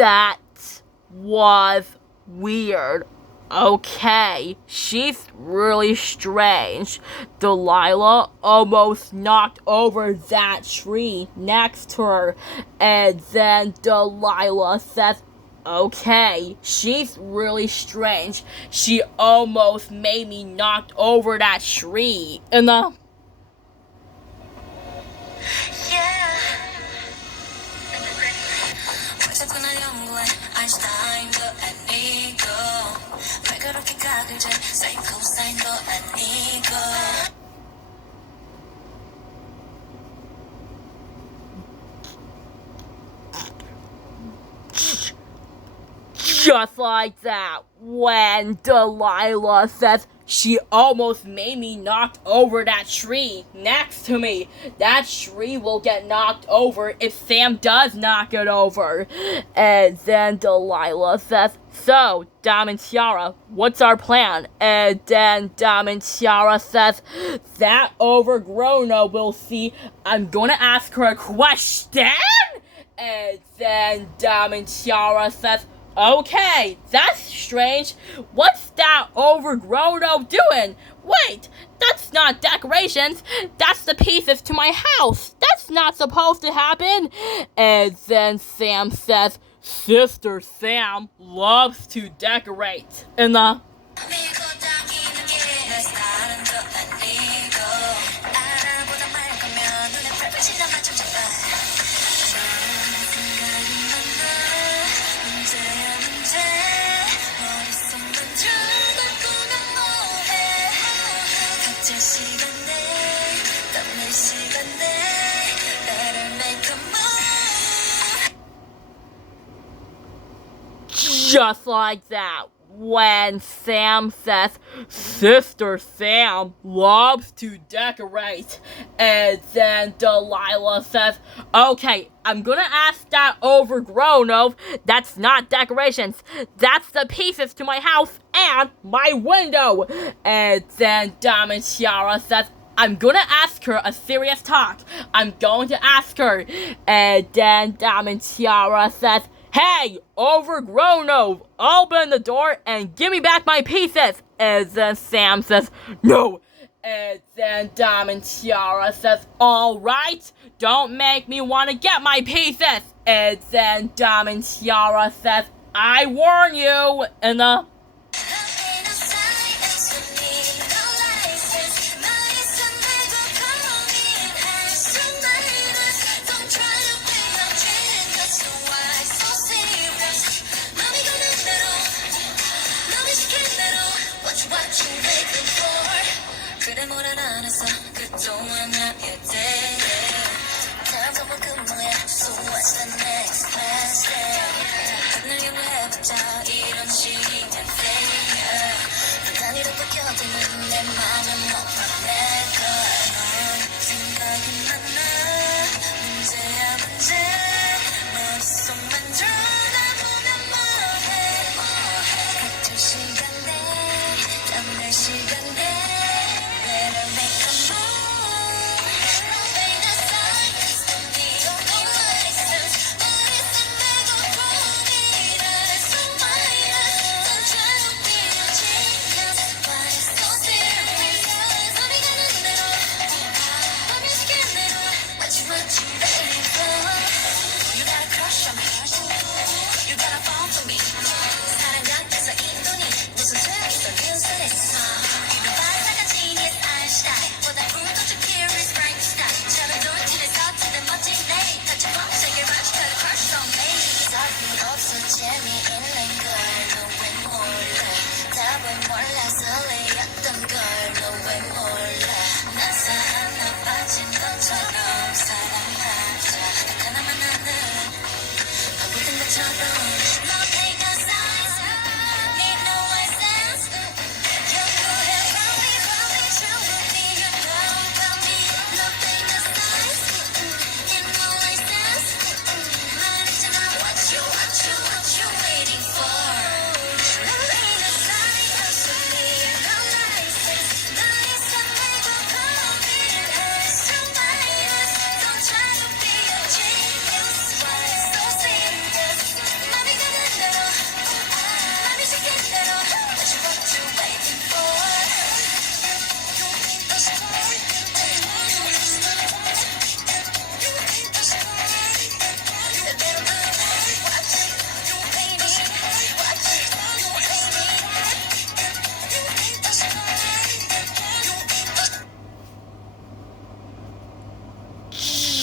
That was weird. Okay, she's really strange. Delilah almost knocked over that tree next to her, and then Delilah says, okay, she's really strange. She almost made me knock over that tree. And just like that, when Delilah says she almost made me knock over that tree next to me. That tree will get knocked over if Sam does knock it over. And then Delilah says, so, Dom and Tiara, what's our plan? And then Dom and Tiara says, that overgrown-o will see. I'm gonna ask her a question. And then Dom and Tiara says, okay, that's strange. What's that overgrown-o doing? Wait, that's not decorations. That's the pieces to my house. That's not supposed to happen. And then Sam says, Sister Sam loves to decorate. And just like that, when Sam says, Sister Sam loves to decorate. And then Delilah says, okay, I'm gonna ask that overgrown-o. That's not decorations. That's the pieces to my house and my window. And then Dom and Tiara says, I'm gonna ask her a serious talk. I'm going to ask her. And then Dom and Tiara says, hey, overgrown-o, open the door and give me back my pieces. And then Sam says, no. And then Dom and Tiara says, alright, don't make me want to get my pieces. And then Dom and Tiara says, I warn you. And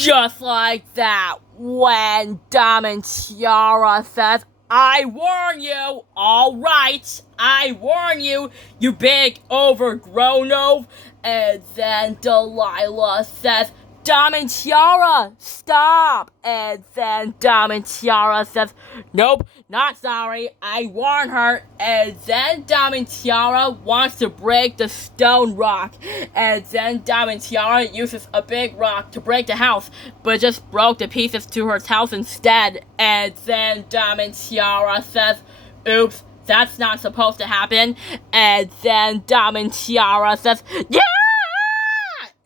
Just like that, when Dom and Tiara says, I warn you, alright, I warn you, you big overgrown ove. And then Delilah says, Dom and Tiara, stop! And then Dom and Tiara says, nope, not sorry, I warn her. And then Dom and Tiara wants to break the stone rock. And then Dom and Tiara uses a big rock to break the house, but just broke the pieces to her house instead. And then Dom and Tiara says, oops, that's not supposed to happen. And then Dom and Tiara says, yeah!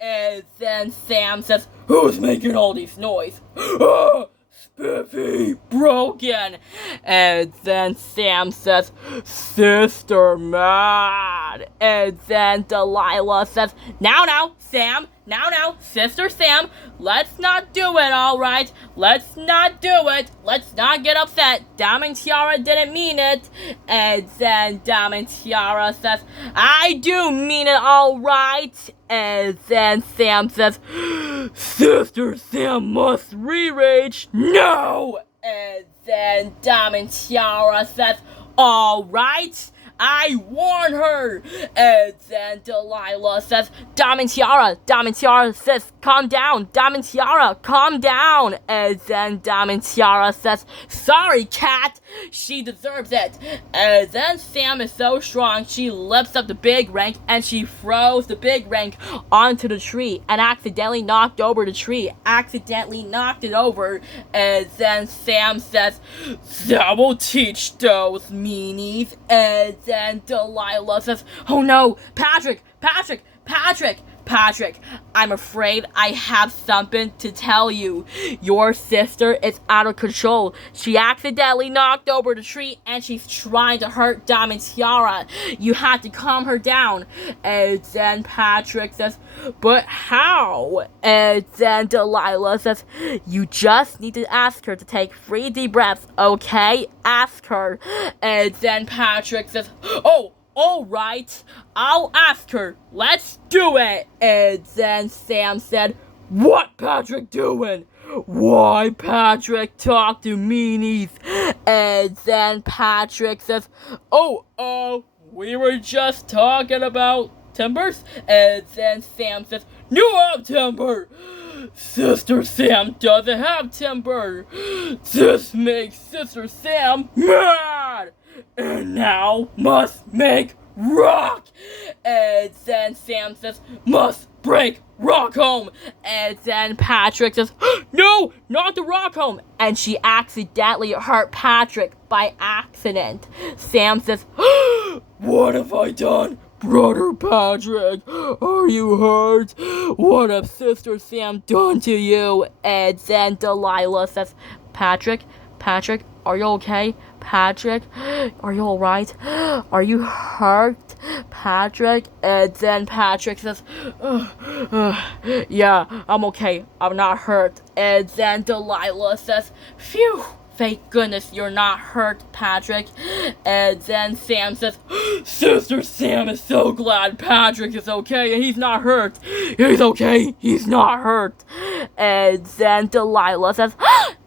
And then Sam says, who's making all these noise? Spiffy, broken. And then Sam says, Sister Mad. And then Delilah says, now, Sam, now, Sister Sam, let's not do it, alright? Let's not do it. Let's not get upset. Dom and Tiara didn't mean it. And then Dom and Tiara says, I do mean it, alright. And then Sam says, Sister Sam must re-rage. No! And then Dom and Tiara says, alright, I warn her. And then Delilah says, Dom and Tiara says, calm down. Dom and Tiara, calm down. And then Dom and Tiara says, sorry, cat. She deserves it. And then Sam is so strong, she lifts up the big rank and she throws the big rank onto the tree and accidentally knocked over the tree. Accidentally knocked it over. And then Sam says, that will teach those meanies. And then Delilah says, oh no, Patrick, I'm afraid I have something to tell you. Your sister is out of control. She accidentally knocked over the tree and she's trying to hurt Dom and Tiara. You had to calm her down. And then Patrick says, but how? And then Delilah says, you just need to ask her to take 3 deep breaths, okay? Ask her. And then Patrick says, oh, alright, I'll ask her. Let's do it. And then Sam said, what Patrick doing? Why Patrick talk to meanies? And then Patrick says, we were just talking about timbers. And then Sam says, you have timber. Sister Sam doesn't have timber. This makes Sister Sam mad. And now must make rock. And then Sam says, must break rock home. And then Patrick says, no, not the rock home. And she accidentally hurt Patrick by accident. Sam says, what have I done? Brother Patrick, are you hurt? What have Sister Sam done to you? And then Delilah says, Patrick, are you okay? Patrick, are you alright? Are you hurt, Patrick? And then Patrick says, yeah, I'm okay. I'm not hurt. And then Delilah says, phew, thank goodness you're not hurt, Patrick. And then Sam says, Sister Sam is so glad Patrick is okay and he's not hurt. He's okay. He's not hurt. And then Delilah says,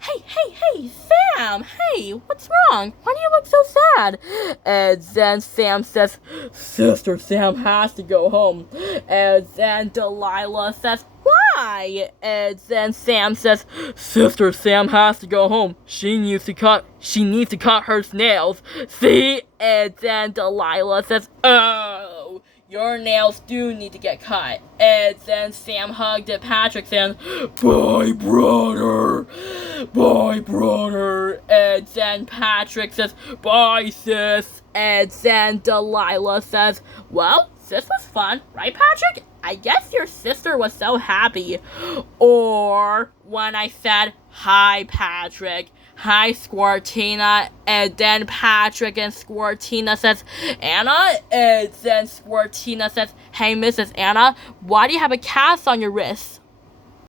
Hey, Sam, hey, what's wrong? Why do you look so sad? And then Sam says, Sister Sam has to go home. And then Delilah says, why? And then Sam says, Sister Sam has to go home. She needs to cut her nails. See? And then Delilah says, oh, your nails do need to get cut. And then Sam hugged at Patrick saying, bye, brother. And then Patrick says, bye, sis. And then Delilah says, well, this was fun, right, Patrick? I guess your sister was so happy. Or when I said, hi, Patrick. Hi, Squirtina. And then Patrick and Squirtina says, Anna? And then Squirtina says, hey, Mrs. Anna, why do you have a cast on your wrist?